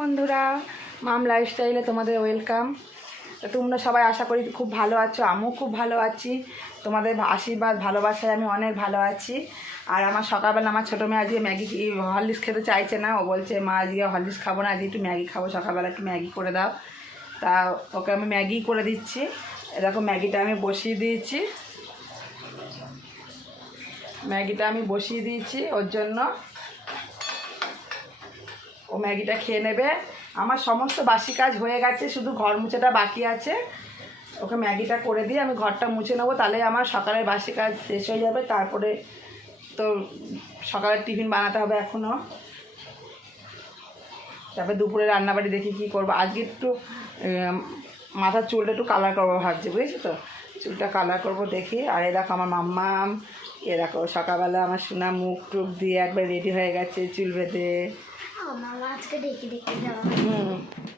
বন্ধুরা, মাম লাইফস্টাইলে তোমাদের ওয়েলকাম। তো তোমরা সবাই আশা করি খুব ভালো আছো, আমিও খুব ভালো আছি। তোমাদের আশীর্বাদ ভালোবাসায় আমি অনেক ভালো আছি। আর আমার সকালবেলা আমার ছোটো মেয়ে আজকে ম্যাগি হরলিক্স খেতে চাইছে না, ও বলছে মা আজকে হরলিক্স খাবো না, আজকে একটু ম্যাগি খাবো, সকালবেলা একটু ম্যাগি করে দাও। তা ওকে আমি ম্যাগি করে দিচ্ছি। এরকম ম্যাগিটা আমি বসিয়ে দিয়েছি ওর জন্য। ও ম্যাগিটা খেয়ে নেবে। আমার সমস্ত বাসি কাজ হয়ে গেছে, শুধু ঘর মুছাটা বাকি আছে। ওকে ম্যাগিটা করে দিয়ে আমি ঘরটা মুছে নেবো, তাহলে আমার সকালের বাসি কাজ শেষ হয়ে যাবে। তারপরে তো সকালের টিফিন বানাতে হবে এখনও। তারপরে দুপুরে রান্নাবাড়ি দেখি কী করবো। আজকে একটু মাথার চুলটা একটু কালার করবো ভাবছি, বুঝেছি তো, চুলটা কালার করবো দেখি। আর এ দেখো আমার মাম্মাম, এ দেখো সকালবেলা আমার সোনা মুখ টুক দিয়ে একবার রেডি হয়ে গেছে চুল বেঁধে।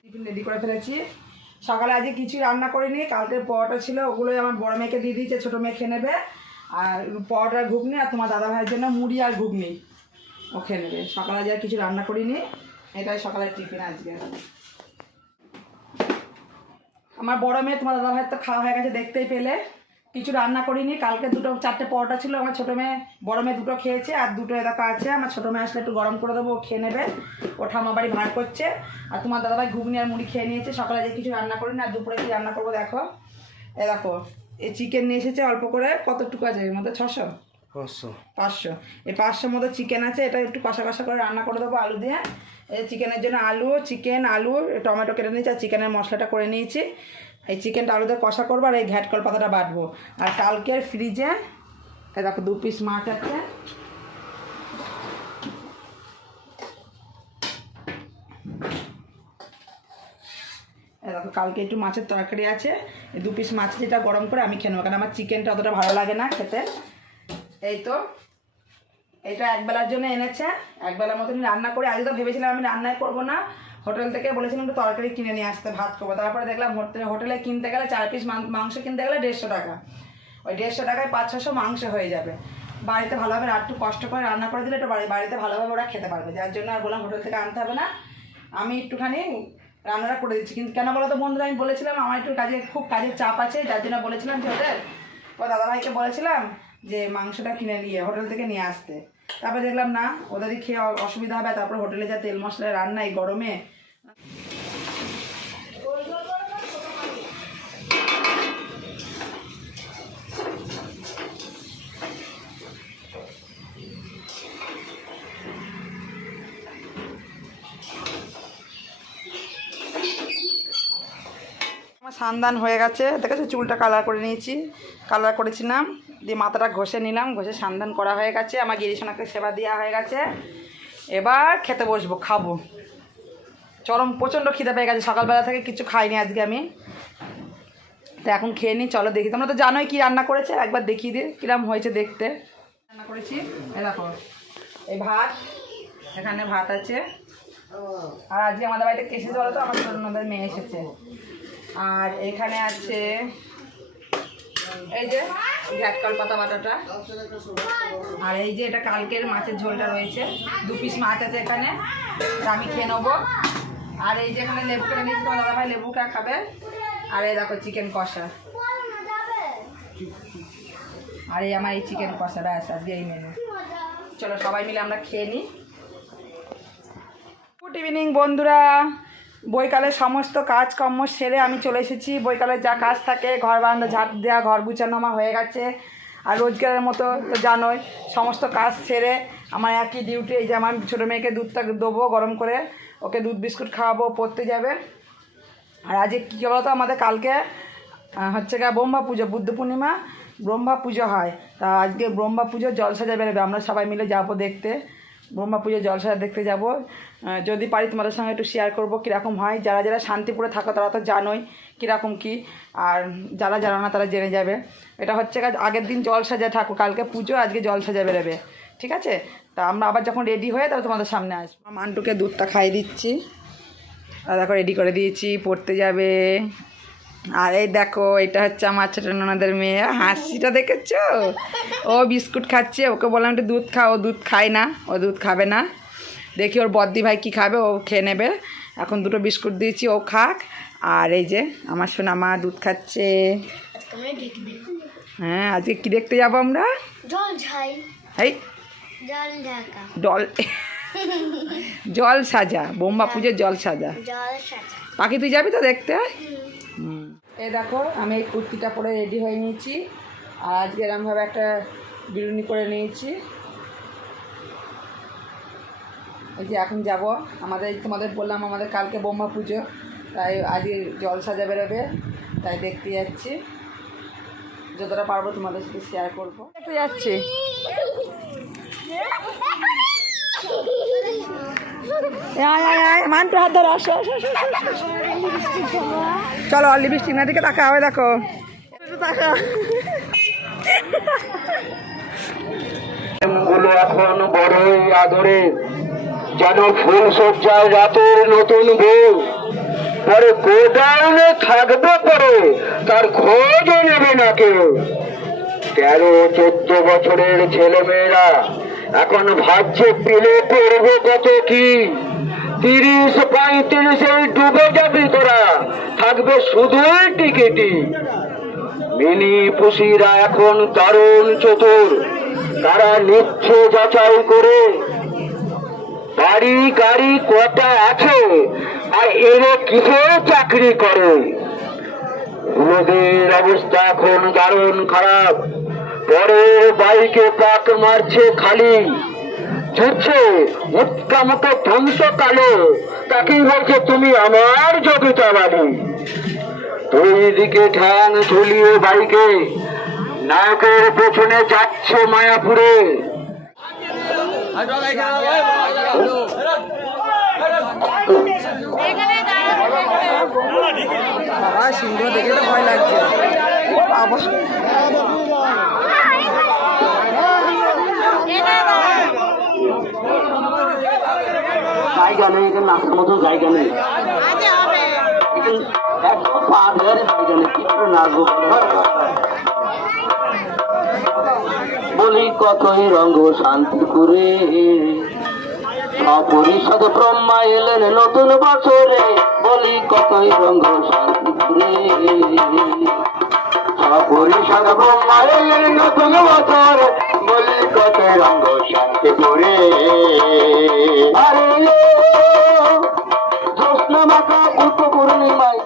টিফিন রেডি করে ফেলেছি। সকালে আজকে কিছুই রান্না করিনি, কালকের পরোটা ছিল, ওগুলোই আমার বড় মেয়েকে দিয়ে দিয়েছে, ছোটো মেয়ে খেয়ে নেবে। আর পরোটার ঘুগনি, আর তোমার দাদা ভাইয়ের জন্য মুড়ি আর ঘুগনি ও খেয়ে নেবে। সকালে আজকে আর কিছু রান্না করিনি, এটাই সকালের টিফিন আজকে। আমার বড় মেয়ে তোমার দাদা ভাইয়ের তো খাওয়া হয়ে গেছে, দেখতেই পেলে। কিছু রান্না করিনি, কালকে 4টে পরোটা ছিল, আমার ছোটো মেয়ে বড় মেয়ে 2টো খেয়েছে, আর 2টো এলাকা আছে। আমার ছোটো মেয়ে আসলে একটু গরম করে দেবো, ও খেয়ে নেবে, ও ঠাম্মা বাড়ি ভাড় করছে। আর তোমার দাদাভাই ঘুগনি আর মুড়ি খেয়ে নিয়েছে। সকালে যে কিছু রান্না করিনি, আর দুপুরে কি রান্না করবো দেখো। দেখো এই চিকেন নিয়ে এসেছে অল্প করে, কতটুকু আছে এর মধ্যে, 600 500, এই 500 মতো চিকেন আছে। এটা একটু কষা কষা করে রান্না করে দেবো আলু দিয়ে। এই চিকেনের জন্য চিকেন আলু টমেটো কেটে নিয়েছি, আর চিকেনের মশলাটা করে নিয়েছি। এই চিকেনটা আলুতে কষা করবো, আর এই ঘ্যাটকল পাতাটা বাটবো। আর কালকের ফ্রিজে দেখো 2 পিস মাছ আছে। দেখো কালকে একটু মাছের তরকারি আছে, এই 2 পিস মাছ যেটা গরম করে আমি খেয়ে নেবো, কারণ আমার চিকেনটা অতটা ভালো লাগে না খেতে। এই তো এটা একবেলার জন্য এনেছে, একবেলার মতন রান্না করে। আজকে তো ভেবেছিলাম আমি রান্নাই করবো না, হোটেল থেকে বলেছিলাম একটু তরকারি কিনে নিয়ে আসতে, ভাত করবো। তারপরে দেখলাম হোটেলে কিনতে গেলে 4 পিস মাংস কিনতে গেলে 150 টাকা। ওই 150 টাকায় 500-600 মাংস হয়ে যাবে। বাড়িতে ভালোভাবে আর একটু কষ্ট করে রান্না করে দিলে একটু বাড়িতে ভালোভাবে ওরা খেতে পারবে, যার জন্য আর বললাম হোটেল থেকে আনতে হবে না, আমি একটুখানি রান্নাটা করে দিচ্ছি। কিন্তু কেন বলো তো বন্ধুরা, আমি বলেছিলাম আমার একটু খুব কাজের চাপ আছে, যার জন্য বলেছিলাম যে ও দাদাভাইকে বলেছিলাম যে মাংসটা কিনে নিয়ে হোটেল থেকে নিয়ে আসতে। তারপরে দেখলাম না, ওদেরই খেয়ে অসুবিধা হবে। তারপরে হোটেলে যা তেল মশলায় রান্না এই গরমে, আমার সান্দান হয়ে গেছে, দেখেছো চুলটা কালার করে নিয়েছি, কালার করেছিলাম দিয়ে মাথাটা ঘষে নিলাম, ঘষে সান্দান করা হয়ে গেছে। আমার গিরিশোনাকে সেবা দেওয়া হয়ে গেছে। এবার খেতে বসবো, খাবো। চরম প্রচণ্ড খিদে পেয়ে গেছে, সকালবেলা থেকে কিছু খাইনি আজকে আমি। তো এখন খেয়ে নিই, চলো দেখি। তোমরা তো জানোই কী রান্না করেছে, একবার দেখিয়ে দিই কীরকম হয়েছে দেখতে। রান্না করেছি এই দেখো, এই ভাত, এখানে ভাত আছে। আর আজকে আমাদের বাড়িতে কে এসেছে বলো তো, আমাদের মেয়ে এসেছে। আর এখানে আছে এই যে ঘ্যাটকল পাতা বাটাটা, আর এই যে এটা কালকের মাছের ঝোলটা রয়েছে, 2 পিস মাছ আছে এখানে, আমি খেয়ে নেবো। আর এই যে এখানে লেবু কেটে নিয়েছি, তোমার দাদাভাই লেবুটা খাবে। আর এই দেখো চিকেন কষা, আর এই আমার এই চিকেন কষা, ব্যাস আজকে এই মেনু। চলো সবাই মিলে আমরা খেয়ে নিই। গুড ইভিনিং বন্ধুরা, বৈকালের সমস্ত কাজকর্ম সেরে আমি চলে এসেছি। বৈকালের যা কাজ থাকে, ঘর বারান্দা ঝাঁট দেওয়া, ঘর গুছানো আমার হয়ে গেছে। আর রোজগারের মতো তো জানোই, সমস্ত কাজ সেরে আমার একই ডিউটি। এই যে আমার ছোটো মেয়েকে দুধটা দেবো গরম করে, ওকে দুধ বিস্কুট খাওয়াবো, পড়তে যাবে। আর আজকে কী বলো তো, আমাদের কালকে হচ্ছে গা ব্রহ্মা পুজো, বুদ্ধ পূর্ণিমা ব্রহ্মা পুজো হয়। তা আজকে ব্রহ্মা পুজোর জলসাজা বেরোবে, আমরা সবাই মিলে যাবো দেখতে। ব্রহ্মা পুজোর জলসাজা দেখতে যাব। যদি পারি তোমাদের সঙ্গে একটু শেয়ার করবো কীরকম হয়। যারা যারা শান্তিপুরে থাকো তারা তো জানোই কীরকম কী, আর যারা জানো না তারা জেনে যাবে। এটা হচ্ছে আগের দিন জলসাজা ঠাকুর, কালকে পুজো, আজকে জলসাজা বেরোবে, ঠিক আছে। তা আমরা আবার যখন রেডি হয়ে তাহলে তোমাদের সামনে আসবো। মান্টুকে দুধটা খাইয়ে দিচ্ছি, আর দেখো রেডি করে দিয়েছি, পড়তে যাবে। আর এই দেখো এটা হচ্ছে আমার ছোটো ননদের মেয়ে, হাসিটা দেখেছো, ও বিস্কুট খাচ্ছে। ওকে বললাম একটু দুধ খাও, ও দুধ খায় না, ও দুধ খাবে না। দেখি ওর বদ্দি ভাই কী খাবে, ও খেয়ে নেবে। এখন দুটো বিস্কুট দিয়েছি, ও খাক। আর এই যে আমার সোনা মা দুধ খাচ্ছে। হ্যাঁ, আজকে কি দেখতে যাবো আমরা? ডল জল সাজা, বোম্বা পুজোর জল সাজা। পাখি তুই যাবি তো দেখতে? এই দেখো আমি এই কুর্তিটা পরে রেডি হয়ে নিয়েছি। আর আজকে এরমভাবে একটা বিরুনি করে নিয়েছি। এই যে এখন যাব তোমাদের বললাম আমাদের কালকে বোম্বা পুজো, তাই আজকে জল সাজা বেরোবে, তাই দেখতে যাচ্ছি। যতটা পারবো তোমাদের সাথে শেয়ার করবো। দেখতে যাচ্ছি। মানটু হাত ধরো, আসো আসো চলো। আর লিপস্টিক না দিকে তাকা হবে, দেখো তাকা। এখন বড়ই আদরে, যেন ফুল সজ্জায় রাতের নতুন বউ। পরে গোডাউনে থাকবে পরে, তার খোঁজও নেবে না কেউ। 13-14 বছরের ছেলে মেয়েরা এখন ভাবছে পেলে করবো কত কি। 30-35 ডুবে যাবি তোরা, থাকবে শুধুই টিকিটি। মিনি পুষিরা এখন দারুণ চতুর, তারা নিচ্ছে যাচাই করে বাড়ি গাড়ি কটা আছে আর এরা কিসে চাকরি করে। রোদের অবস্থা এখন দারুণ খারাপ, পরের বাইকে পাক মারছে খালি, ছুটছে মুটকা মুটো ধ্বংস কালো। তাকেই বলছে তুমি আমার জগিতা বাড়ি। দুই দিকে ঠ্যাং ঝুলিয়ে বাইকে নায়কের পেছনে যাচ্ছে মায়াপুরে। বাবা সিংহ দেখে তো ভয় লাগছে। বাবা জায়গা নেই, এখানে নাচার মতো জায়গা নেই, একদম পা ধরে জায়গা নেই, কি করে নাচবো বলি। কতই রঙ্গ শান্তিপুরে, সপরিষদ ব্রহ্মা এলেন নতুন বছরে। বলি কতই রঙ্গ শান্তিপুরে, সপরিষদ ব্রহ্মা এলেন নতুন বছরে। বলি কতই রঙ্গ শান্তিপুরে। আরে জ্যোৎস্না মাখা বুদ্ধ পূর্ণিমায়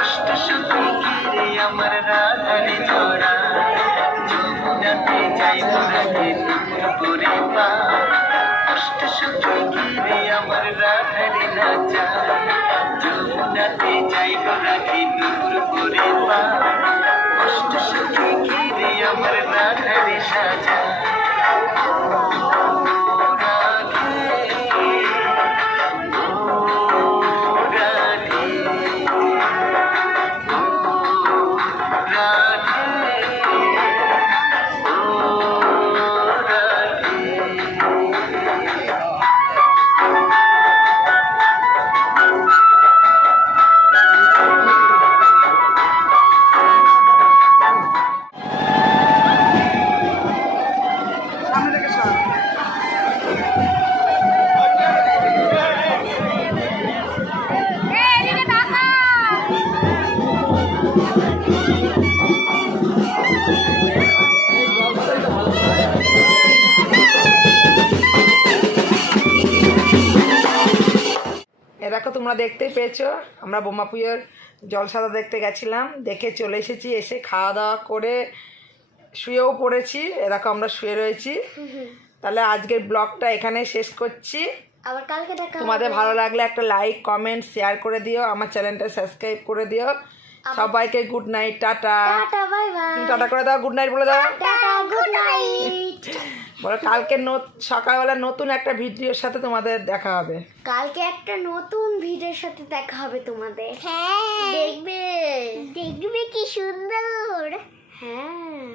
কষ্ট সুখে ঘিরে আমার রাধারে জোড়া যমুনাতে যাই রাখি দুপুর করে পা কষ্ট সুখে ঘিরে আমার রাধারে নাচা যমুনাতে যাই রাখি দুপুর করে পা কষ্ট সুখে ঘিরে আমার রাধারে সাজা সামনে থেকে সর। এ দেখো তোমরা দেখতেই পেয়েছো আমরা বোমাপুয়ের জলসাদা দেখতে গেছিলাম, দেখে চলে এসেছি, এসে খাওয়া দাওয়া করে শুয়েও পড়েছি। এ দেখো আমরা শুয়ে রয়েছি। তাহলে আজকের ব্লগটা এখানে শেষ করছি। আবার কালকে দেখা তোমাদের ভালো লাগলে একটা লাইক কমেন্ট শেয়ার করে দিও, আমার চ্যানেলটা সাবস্ক্রাইব করে দিও। সবাইকে good night, tata. Tata bye bye তুমি টাটা করে দাও, গুড নাইট বলে দাও। টাটা গুড নাইট বলো কালকে সকালবেলা নতুন একটা ভিডিওর সাথে তোমাদের দেখা হবে। কালকে একটা নতুন ভিডিওর সাথে দেখা হবে তোমাদের। হ্যাঁ দেখবে কি সুন্দর। হ্যাঁ